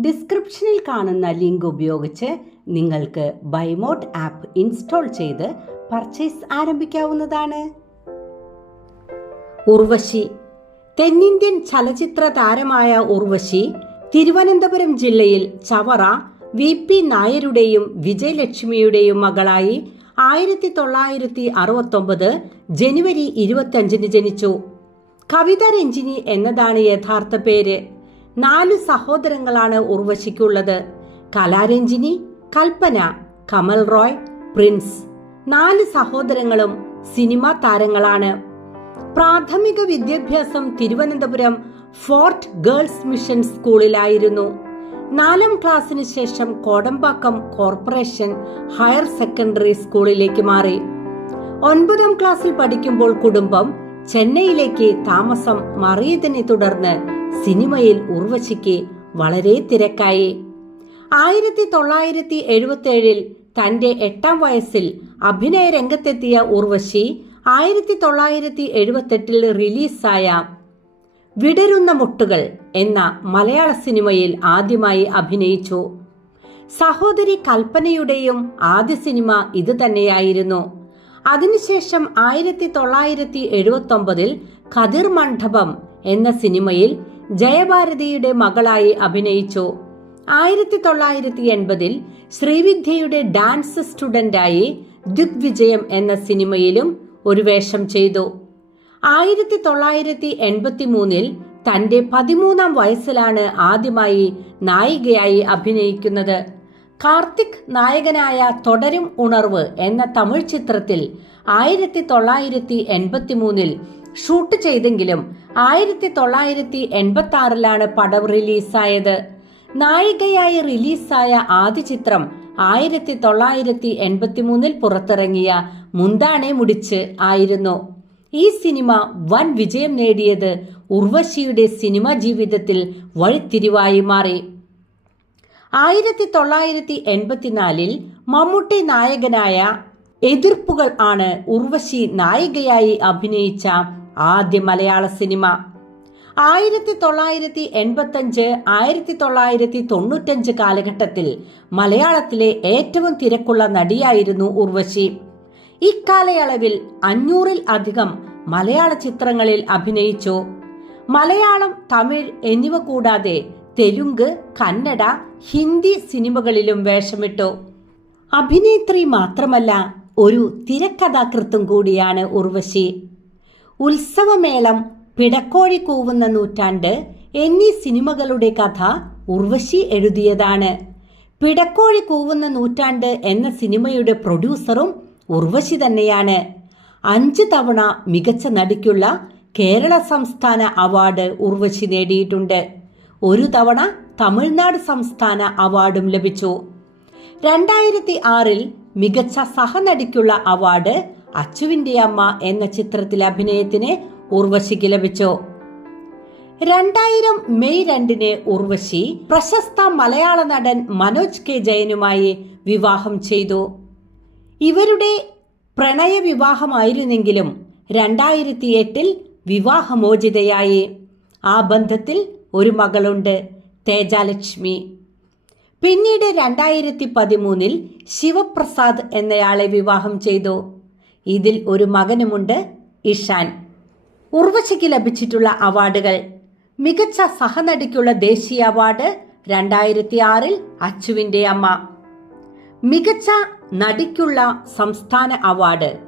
ഡിസ്ക്രിപ്ഷനിൽ കാണുന്ന ലിങ്ക് ഉപയോഗിച്ച് നിങ്ങൾക്ക് ബൈമോട്ട് ആപ്പ് ഇൻസ്റ്റാൾ ചെയ്ത് പർച്ചേസ് ആരംഭിക്കാവുന്നതാണ്. ഉർവശി. തെന്നിന്ത്യൻ ചലച്ചിത്ര താരമായ ഉർവശി തിരുവനന്തപുരം ജില്ലയിൽ ചവറ വി പി നായരുടെയും വിജയലക്ഷ്മിയുടെയും മകളായി ആയിരത്തി തൊള്ളായിരത്തി അറുപത്തൊമ്പത് ജനുവരി ഇരുപത്തഞ്ചിന് ജനിച്ചു. കവിത രഞ്ജിനി എന്നതാണ് യഥാർത്ഥ പേര്. നാല് സഹോദരങ്ങളാണ് ഉർവശിക്കുള്ളത്. കലാരഞ്ജിനി കൽപ്പന കമൽ റോയ് പ്രിൻസ്. നാല് സഹോദരങ്ങളും സിനിമാ താരങ്ങളാണ്. പ്രാഥമിക വിദ്യാഭ്യാസം തിരുവനന്തപുരം ഫോർട്ട് ഗേൾസ് മിഷൻ സ്കൂളിലായിരുന്നു. നാലാം ക്ലാസ്സിന് ശേഷം കോടമ്പാക്കം കോർപ്പറേഷൻ ഹയർ സെക്കൻഡറി സ്കൂളിലേക്ക് മാറി. ഒൻപതാം ക്ലാസ്സിൽ പഠിക്കുമ്പോൾ കുടുംബം ചെന്നൈയിലേക്ക് താമസം മാറിയതിനെ തുടർന്ന് സിനിമയിൽ ഉർവശിക്ക് വളരെ തിരക്കായി. ആയിരത്തി തൊള്ളായിരത്തി എഴുപത്തി ഏഴിൽ തന്റെ എട്ടാം വയസ്സിൽ അഭിനയ രംഗത്തെത്തിയ ഉർവശി ആയിരത്തി തൊള്ളായിരത്തി എഴുപത്തെട്ടിൽ റിലീസായ വിടരുന്ന മുട്ടുകൾ എന്ന മലയാള സിനിമയിൽ ആദ്യമായി അഭിനയിച്ചു. സഹോദരി കൽപ്പനയുടെയും ആദ്യ സിനിമ ഇത് തന്നെയായിരുന്നു. അതിനുശേഷം ആയിരത്തി തൊള്ളായിരത്തി എഴുപത്തി ഒമ്പതിൽ കതിർ മണ്ഡപം എന്ന സിനിമയിൽ ജയഭാരതിയുടെ മകളായി അഭിനയിച്ചു. ആയിരത്തി തൊള്ളായിരത്തി എൺപതിൽ ശ്രീവിദ്യയുടെ ഡാൻസ് സ്റ്റുഡന്റായി ദിഗ്വിജയം എന്ന സിനിമയിലും ഒരു വേഷം ചെയ്തു. ആയിരത്തി തൊള്ളായിരത്തി എൺപത്തി മൂന്നിൽ തന്റെ പതിമൂന്നാം വയസ്സിലാണ് ആദ്യമായി നായികയായി അഭിനയിക്കുന്നത്. കാർത്തിക് നായകനായ തുടരും ഉണർവ് എന്ന തമിഴ് ചിത്രത്തിൽ ആയിരത്തി തൊള്ളായിരത്തി എൺപത്തി മൂന്നിൽ ഷൂട്ട് ചെയ്തെങ്കിലും ആയിരത്തി തൊള്ളായിരത്തി എൺപത്തി ആറിലാണ് പടം റിലീസായത്. നായികയായി റിലീസായ ആദ്യ ചിത്രം ആയിരത്തി തൊള്ളായിരത്തി എൺപത്തി മൂന്നിൽ പുറത്തിറങ്ങിയ മുന്താണെ മുടിച്ച് ആയിരുന്നു. ഈ സിനിമ വൻ വിജയം നേടിയത് ഉർവശിയുടെ സിനിമ ജീവിതത്തിൽ വഴിത്തിരിവായി മാറി. ആയിരത്തി തൊള്ളായിരത്തി എൺപത്തിനാലിൽ മമ്മൂട്ടി നായകനായ എതിർപ്പുകൾ ആണ് ഉർവശി നായികയായി അഭിനയിച്ച ആദ്യ മലയാള സിനിമ. ആയിരത്തി തൊള്ളായിരത്തി എൺപത്തഞ്ച് ആയിരത്തി തൊള്ളായിരത്തി തൊണ്ണൂറ്റഞ്ച് കാലഘട്ടത്തിൽ മലയാളത്തിലെ ഏറ്റവും തിരക്കുള്ള നടിയായിരുന്നു ഉർവശി. ഇക്കാലയളവിൽ അഞ്ഞൂറിൽ അധികം മലയാള ചിത്രങ്ങളിൽ അഭിനയിച്ചു. മലയാളം തമിഴ് എന്നിവ കൂടാതെ തെലുങ്ക് കന്നഡ ഹിന്ദി സിനിമകളിലും വേഷമിട്ടു. അഭിനേത്രി മാത്രമല്ല ഒരു തിരക്കഥാകൃത്തും കൂടിയാണ് ഉർവശി. ഉത്സവമേളം പിടക്കോഴി കൂവുന്ന നൂറ്റാണ്ട് എന്നീ സിനിമകളുടെ കഥ ഉർവശി എഴുതിയതാണ്. പിടക്കോഴി കൂവുന്ന നൂറ്റാണ്ട് എന്ന സിനിമയുടെ പ്രൊഡ്യൂസറും ഉർവശി തന്നെയാണ്. അഞ്ച് തവണ മികച്ച നടിക്കുള്ള കേരള സംസ്ഥാന അവാർഡ് ഉർവശി നേടിയിട്ടുണ്ട്. ഒരു തവണ തമിഴ്നാട് സംസ്ഥാന അവാർഡും ലഭിച്ചു. രണ്ടായിരത്തി ആറിൽ മികച്ച സഹനടിക്കുള്ള അവാർഡ് അച്ചുവിന്റെ അമ്മ എന്ന ചിത്രത്തിലെ അഭിനയത്തിന് ഉർവശിക്ക് ലഭിച്ചു. രണ്ടായിരം മെയ് രണ്ടിന് ഉർവശി പ്രശസ്ത മലയാള നടൻ മനോജ് കെ ജയനുമായി വിവാഹം ചെയ്തു. ഇവരുടെ പ്രണയ വിവാഹമായിരുന്നെങ്കിലും രണ്ടായിരത്തി എട്ടിൽ വിവാഹമോചിതയായി. ആ ബന്ധത്തിൽ ഒരു മകളുണ്ട് തേജാലക്ഷ്മി. പിന്നീട് രണ്ടായിരത്തി പതിമൂന്നിൽ ശിവപ്രസാദ് എന്നയാളെ വിവാഹം ചെയ്തു. ഇതിൽ ഒരു മകനുമുണ്ട് ഇഷാൻ. ഉർവശയ്ക്ക് ലഭിച്ചിട്ടുള്ള അവാർഡുകൾ. മികച്ച സഹനടിക്കുള്ള ദേശീയ അവാർഡ് രണ്ടായിരത്തി ആറിൽ അച്ചുവിന്റെ അമ്മ. മികച്ച നടിക്കുള്ള സംസ്ഥാന അവാർഡ്.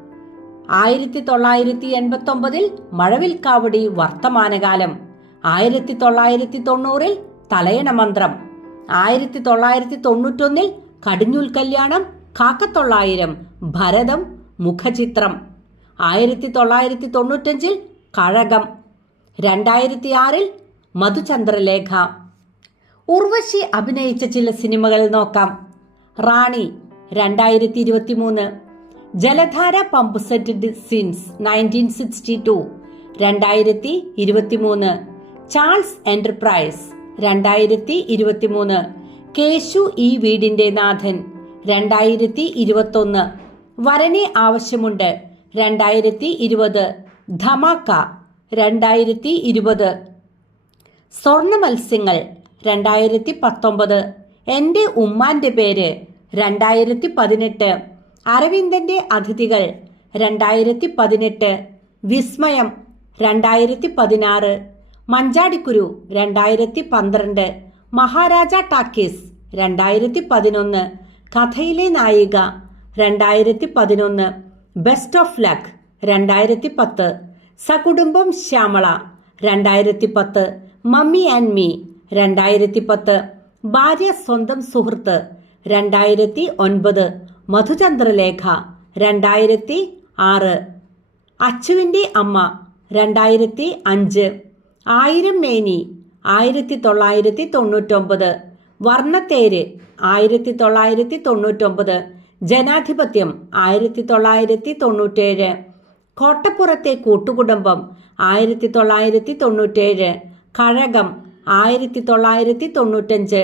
ആയിരത്തി തൊള്ളായിരത്തി എൺപത്തി ഒമ്പതിൽ മഴവിൽക്കാവടി വർത്തമാനകാലം. ആയിരത്തി തൊള്ളായിരത്തി തൊണ്ണൂറിൽ തലയണ മന്ത്രം. ആയിരത്തി തൊള്ളായിരത്തി തൊണ്ണൂറ്റൊന്നിൽ കടിഞ്ഞൂൽ കല്യാണം കാക്കത്തൊള്ളായിരം ഭരതം മുഖചിത്രം. ആയിരത്തി തൊള്ളായിരത്തി തൊണ്ണൂറ്റഞ്ചിൽ കഴകം. രണ്ടായിരത്തി ആറിൽ മധുചന്ദ്രലേഖ. ഉർവശി അഭിനയിച്ച ചില സിനിമകൾ നോക്കാം. റാണി രണ്ടായിരത്തി ഇരുപത്തി മൂന്ന് ജലധാര pump set since nineteen sixty two. രണ്ടായിരത്തി ഇരുപത്തി മൂന്ന് ചാൾസ് എന്റർപ്രൈസ് രണ്ടായിരത്തി ഇരുപത്തി മൂന്ന് കേശു ഈ വീടിന്റെ നാഥൻ രണ്ടായിരത്തി ഇരുപത്തൊന്ന് വരനെ ആവശ്യമുണ്ട്. രണ്ടായിരത്തി ഇരുപത് ധമാക്ക. രണ്ടായിരത്തി ഇരുപത് സ്വർണ മത്സ്യങ്ങൾ രണ്ടായിരത്തി പത്തൊമ്പത് എന്റെ ഉമ്മാന്റെ പേര്. രണ്ടായിരത്തി പതിനെട്ട് അരവിന്ദന്റെ അതിഥികൾ. രണ്ടായിരത്തി പതിനെട്ട് വിസ്മയം. രണ്ടായിരത്തി പതിനാറ് മഞ്ചാടിക്കുരു. രണ്ടായിരത്തി പന്ത്രണ്ട് മഹാരാജ ടാക്കീസ്. രണ്ടായിരത്തി പതിനൊന്ന് കഥയിലെ നായിക. രണ്ടായിരത്തി പതിനൊന്ന് ബെസ്റ്റ് ഓഫ് ലക്ക് രണ്ടായിരത്തി പത്ത് സകുടുംബം ശ്യാമള. രണ്ടായിരത്തി പത്ത് മമ്മി ആൻഡ് മീ രണ്ടായിരത്തി പത്ത് ഭാര്യ സ്വന്തം സുഹൃത്ത്. രണ്ടായിരത്തി ഒൻപത് മധുചന്ദ്രലേഖ. രണ്ടായിരത്തി ആറ് അച്ചുവിന്റെ അമ്മ. രണ്ടായിരത്തി അഞ്ച് ആയിരം മേനി. ആയിരത്തി തൊള്ളായിരത്തി തൊണ്ണൂറ്റൊമ്പത് വർണത്തേര്. ആയിരത്തി തൊള്ളായിരത്തി തൊണ്ണൂറ്റൊമ്പത് ജനാധിപത്യം ആയിരത്തി തൊള്ളായിരത്തി തൊണ്ണൂറ്റേഴ് കോട്ടപ്പുറത്തെ കൂട്ടുകുടുംബം ആയിരത്തി തൊള്ളായിരത്തി തൊണ്ണൂറ്റേഴ് കഴകം ആയിരത്തി തൊള്ളായിരത്തി തൊണ്ണൂറ്റഞ്ച്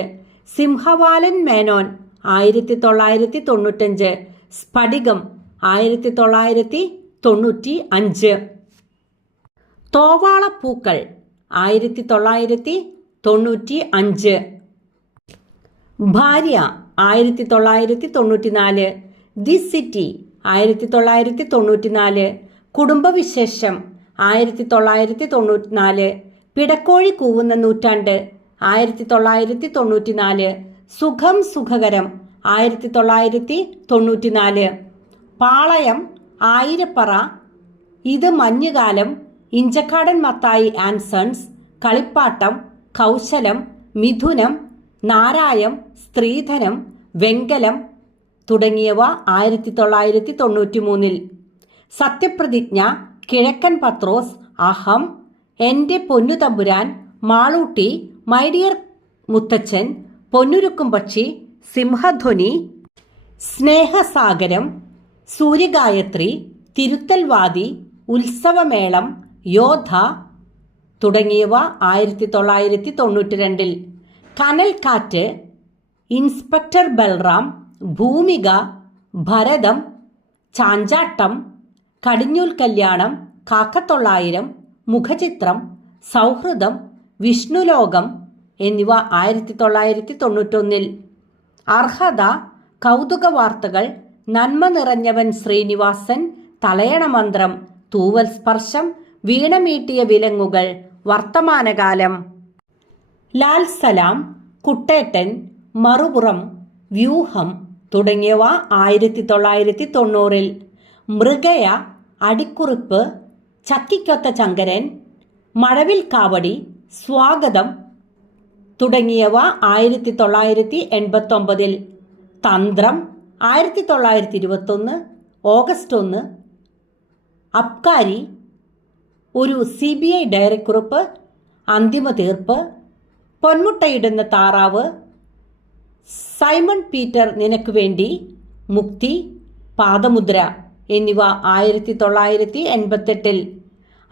സിംഹവാലൻ മേനോൻ ആയിരത്തി തൊള്ളായിരത്തി തൊണ്ണൂറ്റഞ്ച് സ്ഫടികം ആയിരത്തി തൊള്ളായിരത്തി തൊണ്ണൂറ്റി അഞ്ച് തോവാളപ്പൂക്കൾ ആയിരത്തി തൊള്ളായിരത്തി തൊണ്ണൂറ്റി അഞ്ച് ഭാര്യ ആയിരത്തി തൊള്ളായിരത്തി തൊണ്ണൂറ്റിനാല് ദി സിറ്റി ആയിരത്തി തൊള്ളായിരത്തി തൊണ്ണൂറ്റിനാല് കുടുംബവിശേഷം ആയിരത്തി തൊള്ളായിരത്തി തൊണ്ണൂറ്റിനാല് പിടക്കോഴി കൂവുന്ന നൂറ്റാണ്ട് ആയിരത്തി തൊള്ളായിരത്തി തൊണ്ണൂറ്റിനാല് സുഖം സുഖകരം ആയിരത്തി തൊള്ളായിരത്തി തൊണ്ണൂറ്റിനാല് പാളയം ആയിരപ്പറ. ഇത് മഞ്ഞുകാലം ഇഞ്ചക്കാടൻ മത്തായി ആൻസൺസ് സൺസ്. കളിപ്പാട്ടം കൗശലം മിഥുനം നാരായം സ്ത്രീധനം വെങ്കലം തുടങ്ങിയവ ആയിരത്തി തൊള്ളായിരത്തി തൊണ്ണൂറ്റി മൂന്നിൽ സത്യപ്രതിജ്ഞ കിഴക്കൻ പത്രോസ് അഹം എന്റെ പൊന്നു തമ്പുരാൻ മാളൂട്ടി മൈഡിയർ മുത്തച്ഛൻ പൊന്നുരുക്കും പക്ഷി സിംഹധ്വനി സ്നേഹസാഗരം സൂര്യഗായത്രി തിരുത്തൽവാദി ഉത്സവമേളം യോധ തുടങ്ങിയവ ആയിരത്തി തൊള്ളായിരത്തി തൊണ്ണൂറ്റി രണ്ടിൽ കനൽ കാറ്റ് ഇൻസ്പെക്ടർ ബൽറാം ഭൂമിക ഭരതം ചാഞ്ചാട്ടം കടിഞ്ഞൂൽ കല്യാണം കാക്കത്തൊള്ളായിരം മുഖചിത്രം സൗഹൃദം വിഷ്ണുലോകം എന്നിവ ആയിരത്തി തൊള്ളായിരത്തി തൊണ്ണൂറ്റൊന്നിൽ അർഹത കൗതുക വാർത്തകൾ നന്മ നിറഞ്ഞവൻ ശ്രീനിവാസൻ തലയണ മന്ത്രം തൂവൽ സ്പർശം വീണമീട്ടിയ വിലങ്ങുകൾ വർത്തമാനകാലം. ലാൽ സലാം കുട്ടേട്ടൻ മറുപുറം വ്യൂഹം തുടങ്ങിയവ ആയിരത്തി തൊള്ളായിരത്തി തൊണ്ണൂറിൽ മൃഗയ അടിക്കുറിപ്പ് ചക്കിക്കൊത്ത ചങ്കരൻ മഴവിൽ കാവടി സ്വാഗതം തുടങ്ങിയവ ആയിരത്തി തൊള്ളായിരത്തി എൺപത്തൊമ്പതിൽ തന്ത്രം ആയിരത്തി തൊള്ളായിരത്തി ഇരുപത്തൊന്ന് ഓഗസ്റ്റ് ഒന്ന് അബ്കാരി ഒരു സി ബി ഐ ഡയറിക്കുറിപ്പ് അന്തിമ തീർപ്പ് പൊന്മുട്ടയിടുന്ന താറാവ് സൈമൺ പീറ്റർ നിനക്ക് വേണ്ടി മുക്തി പാദമുദ്ര എന്നിവ ആയിരത്തി തൊള്ളായിരത്തി എൺപത്തെട്ടിൽ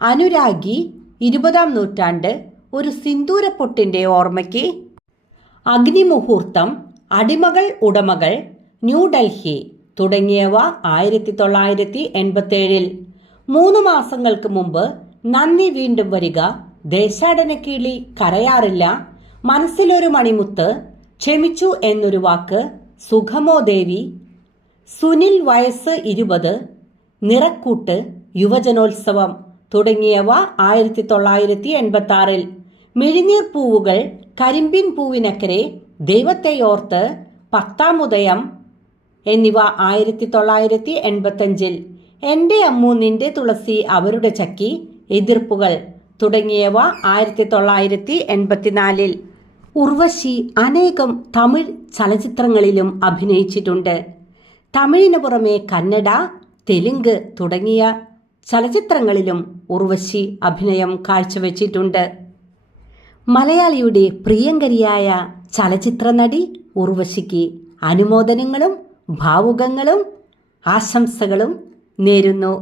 അനുരാഗി ഇരുപതാം നൂറ്റാണ്ട് ഒരു സിന്ദൂരപ്പൊട്ടിന്റെ ഓർമ്മയ്ക്ക് അഗ്നിമുഹൂർത്തം അടിമകൾ ഉടമകൾ ന്യൂഡൽഹി തുടങ്ങിയവ ആയിരത്തി തൊള്ളായിരത്തി എൺപത്തേഴിൽ മൂന്ന് മാസങ്ങൾക്ക് മുമ്പ് നന്ദി വീണ്ടും വരിക ദേശാടന കരയാറില്ല മനസ്സിലൊരു മണിമുത്ത് ക്ഷമിച്ചു എന്നൊരു വാക്ക് സുഖമോ ദേവി? സുനിൽ വയസ്സ് ഇരുപത് നിറക്കൂട്ട് യുവജനോത്സവം തുടങ്ങിയവ ആയിരത്തി തൊള്ളായിരത്തി എൺപത്തി ആറിൽ മിഴിനീർ പൂവുകൾ കരിമ്പിൻ പൂവിനക്കരെ ദൈവത്തെയോർത്ത് പത്താമുദയം എന്നിവ ആയിരത്തി തൊള്ളായിരത്തി എൺപത്തഞ്ചിൽ എന്റെ അമ്മു നിന്റെ തുളസി അവരുടെ ചക്കി എതിർപ്പുകൾ തുടങ്ങിയവ ആയിരത്തി തൊള്ളായിരത്തി എൺപത്തിനാലിൽ ഉർവശി അനേകം തമിഴ് ചലച്ചിത്രങ്ങളിലും അഭിനയിച്ചിട്ടുണ്ട്. തമിഴിന് പുറമെ കന്നഡ തെലുങ്ക് തുടങ്ങിയ ചലച്ചിത്രങ്ങളിലും ഉർവശി അഭിനയം കാഴ്ചവെച്ചിട്ടുണ്ട്. മലയാളിയുടെ പ്രിയങ്കരിയായ ചലച്ചിത്ര നടി ഉർവശിക്ക് അനുമോദനങ്ങളും ഭാവുകങ്ങളും ആശംസകളും നേരുന്നു.